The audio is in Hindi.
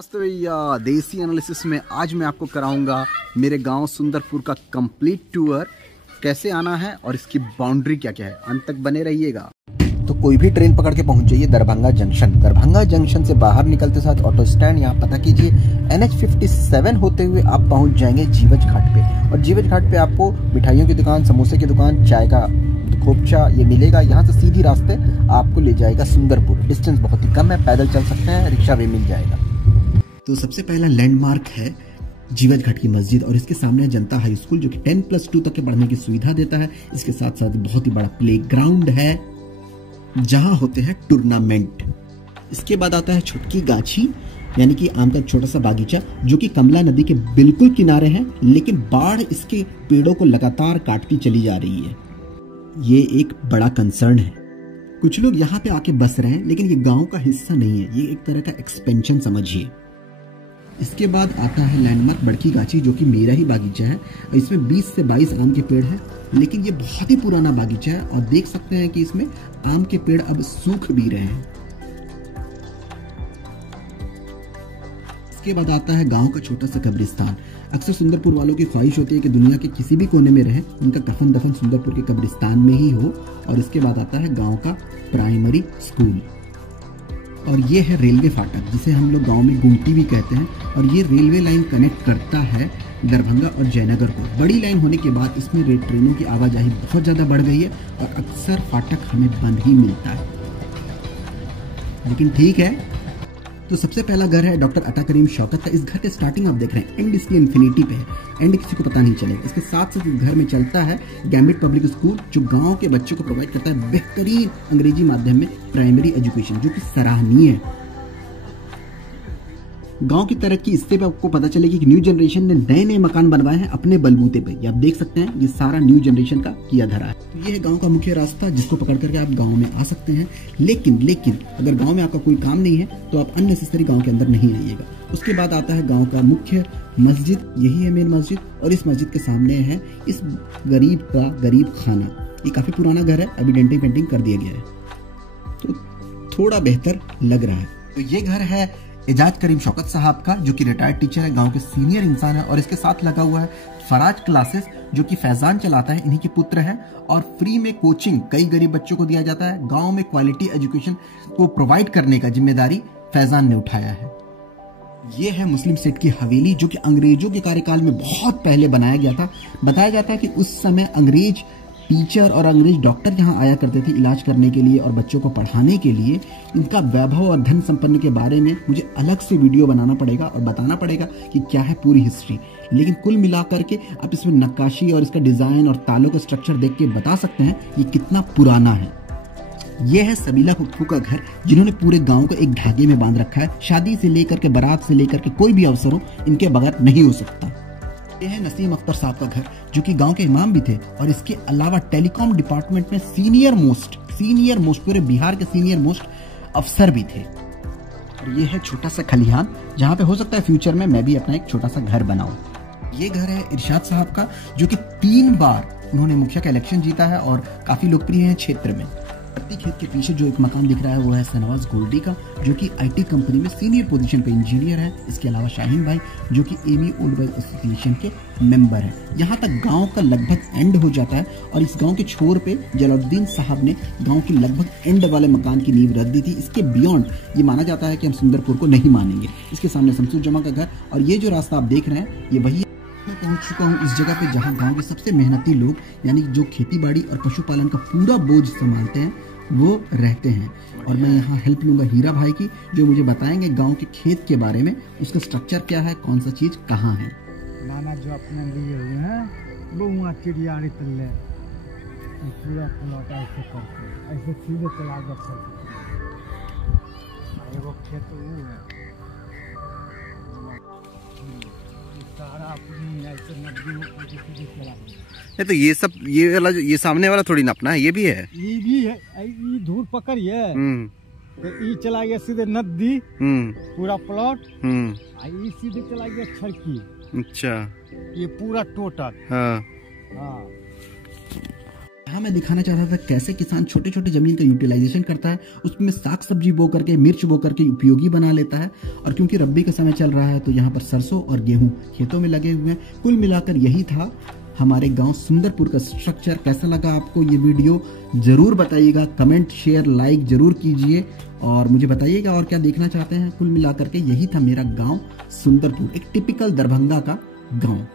नमस्ते भैया, देसी एनालिसिस में आज मैं आपको कराऊंगा मेरे गांव सुंदरपुर का कंप्लीट टूर। कैसे आना है और इसकी बाउंड्री क्या क्या है, अंत तक बने रहिएगा। तो कोई भी ट्रेन पकड़ के पहुंच जाइए दरभंगा जंक्शन। दरभंगा जंक्शन से बाहर निकलते साथ ऑटो स्टैंड यहाँ पता कीजिए। NH57 होते हुए आप पहुंच जाएंगे जीवछ घाट पे। और जीवछ घाट पे आपको मिठाइयों की दुकान, समोसे की दुकान, चाय का खोपचा ये मिलेगा। यहाँ से सीधी रास्ते आपको ले जाएगा सुंदरपुर। डिस्टेंस बहुत ही कम है, पैदल चल सकते हैं, रिक्शा भी मिल जाएगा। तो सबसे पहला लैंडमार्क है जीवछ घाट की मस्जिद और इसके सामने जनता हाई स्कूल जो कि 10+2 तक के पढ़ने की सुविधा देता है। इसके साथ साथ बहुत ही बड़ा प्लेग्राउंड है जहां होते हैं टूर्नामेंट। इसके बाद आता है छुटकी गाछी यानी कि आम का छोटा सा बागीचा जो कि कमला नदी के बिल्कुल किनारे है, लेकिन बाढ़ इसके पेड़ों को लगातार काटती चली जा रही है। ये एक बड़ा कंसर्न है। कुछ लोग यहाँ पे आके बस रहे हैं, लेकिन ये गांव का हिस्सा नहीं है, ये एक तरह का एक्सपेंशन समझिए। इसके बाद आता है लैंडमार्क बड़की गाछी जो कि मेरा ही बागीचा है। इसमें 20 से 22 आम के पेड़ हैं, लेकिन ये बहुत ही पुराना बागीचा है और देख सकते हैं कि इसमें आम के पेड़ अब सूख भी रहे हैं। इसके बाद आता है गांव का छोटा सा कब्रिस्तान। अक्सर सुंदरपुर वालों की ख्वाहिश होती है कि दुनिया के किसी भी कोने में रहे, उनका कफन दफन सुंदरपुर के कब्रिस्तान में ही हो। और इसके बाद आता है गांव का प्राइमरी स्कूल और ये है रेलवे फाटक जिसे हम लोग गांव में गुमटी भी कहते हैं। और ये रेलवे लाइन कनेक्ट करता है दरभंगा और जयनगर को। बड़ी लाइन होने के बाद इसमें रेल ट्रेनों की आवाजाही बहुत ज़्यादा बढ़ गई है और अक्सर फाटक हमें बंद ही मिलता है, लेकिन ठीक है। तो सबसे पहला घर है डॉक्टर अता करीम शौकत का। इस घर के स्टार्टिंग आप देख रहे हैं, एंड इसकी इन्फिनिटी पे है, एंड किसी को पता नहीं चलेगा। इसके साथ साथ इस घर में चलता है गैम्बिट पब्लिक स्कूल जो गांव के बच्चों को प्रोवाइड करता है बेहतरीन अंग्रेजी माध्यम में प्राइमरी एजुकेशन जो कि सराहनीय है। गांव की तरक्की इससे भी आपको पता चलेगी कि न्यू जनरेशन ने नए नए मकान बनवाए हैं अपने बलबूते पे। ये आप देख सकते हैं, ये सारा न्यू जनरेशन का किया धरा है। तो ये है गांव का मुख्य रास्ता जिसको पकड़ करके आप गांव में आ सकते हैं। लेकिन अगर गांव में आपका कोई काम नहीं है तो आप अननेसेसरी गांव के अंदर नहीं आइएगा। उसके बाद आता है गांव का मुख्य मस्जिद, यही है मेन मस्जिद। और इस मस्जिद के सामने है इस गरीब का गरीब खाना। ये काफी पुराना घर है, अभी डेंटिंग पेंटिंग कर दिया गया है तो थोड़ा बेहतर लग रहा है। तो ये घर है एजाज करीम शौकत साहब का जो कि रिटायर्ड टीचर है, गांव के सीनियर इंसान है। और इसके साथ लगा हुआ है फराज क्लासेस जो कि फैजान चलाता है, इन्हीं के पुत्र हैं। और फ्री में कोचिंग कई गरीब बच्चों को दिया जाता है। गांव में क्वालिटी एजुकेशन को प्रोवाइड करने का जिम्मेदारी फैजान ने उठाया है। ये है मुस्लिम सेठ की हवेली जो कि अंग्रेजों के कार्यकाल में बहुत पहले बनाया गया था। बताया जाता है कि उस समय अंग्रेज टीचर और अंग्रेज डॉक्टर यहाँ आया करते थे इलाज करने के लिए और बच्चों को पढ़ाने के लिए। इनका वैभव और धन संपन्न के बारे में मुझे अलग से वीडियो बनाना पड़ेगा और बताना पड़ेगा कि क्या है पूरी हिस्ट्री। लेकिन कुल मिलाकर के आप इसमें नक्काशी और इसका डिजाइन और तालों का स्ट्रक्चर देख के बता सकते हैं ये कितना पुराना है। यह है सबीला फुफ्फू का घर जिन्होंने पूरे गांव को एक धागे में बांध रखा है। शादी से लेकर के बारात से लेकर के कोई भी अवसर हो इनके बगैर नहीं हो सकता। यह है नसीम अख्तर साहब का घर जो कि गांव के इमाम भी थे और इसके अलावा टेलीकॉम डिपार्टमेंट में सीनियर मोस्ट पूरे बिहार के सीनियर मोस्ट अफसर भी थे। और ये है छोटा सा खलिहान जहां पे हो सकता है फ्यूचर में मैं भी अपना एक छोटा सा घर बनाऊं। ये घर है इरशाद साहब का जो कि 3 बार उन्होंने मुखिया का इलेक्शन जीता है और काफी लोकप्रिय है क्षेत्र में। पत्ती खेत के पीछे जो एक मकान दिख रहा है वो है शहनवाज गोल्डी का जो कि IT कंपनी में सीनियर पोजीशन पे इंजीनियर है। इसके अलावा शाहीन भाई जो कि एमी ओल्ड बॉयज एसोसिएशन के मेंबर हैं। यहाँ तक गांव का लगभग एंड हो जाता है और इस गांव के छोर पे जलालुद्दीन साहब ने गांव की लगभग एंड वाले मकान की नींव रख दी थी। इसके बियॉन्ड ये माना जाता है कि हम सुंदरपुर को नहीं मानेंगे। इसके सामने शमसुर जमा का घर और ये जो रास्ता आप देख रहे हैं ये वही। मैं पहुंच चुका हूं इस जगह पे जहां गांव के सबसे मेहनती लोग यानी जो खेतीबाड़ी और पशुपालन का पूरा बोझ संभालते हैं वो रहते हैं। और मैं यहाँ हेल्प लूंगा हीरा भाई की जो मुझे बताएंगे गांव के खेत के बारे में, उसका स्ट्रक्चर क्या है, कौन सा चीज कहाँ है। नाना जो अपने लिए हुए हैं वो वहाँ चिड़िया तल्ले पूरा प्लॉट ऐसे करके ऐसे सीधे चला जाता है। वो खेत वो है सारा अपनी ऐसे नदी में सीधे चला। तो ये सब ये वाला ये सामने वाला थोड़ी ना अपना है, ये भी है। ये भी है, ये धूल पकड़िए तो ये चला गया सीधे नदी पूरा प्लॉट। ये सीधे चला गया छड़की। अच्छा, ये पूरा टोटल। हाँ। हाँ, मैं दिखाना चाह रहा था कैसे किसान छोटे छोटे जमीन का यूटिलाइजेशन करता है, उसमें साग सब्जी बो करके, मिर्च बो करके उपयोगी बना लेता है। और क्योंकि रब्बी का समय चल रहा है तो यहाँ पर सरसों और गेहूं खेतों में लगे हुए हैं। कुल मिलाकर यही था हमारे गांव सुंदरपुर का स्ट्रक्चर। कैसा लगा आपको ये वीडियो जरूर बताइएगा, कमेंट शेयर लाइक जरूर कीजिए और मुझे बताइएगा और क्या देखना चाहते हैं। कुल मिलाकर के यही था मेरा गांव सुंदरपुर, एक टिपिकल दरभंगा का गांव।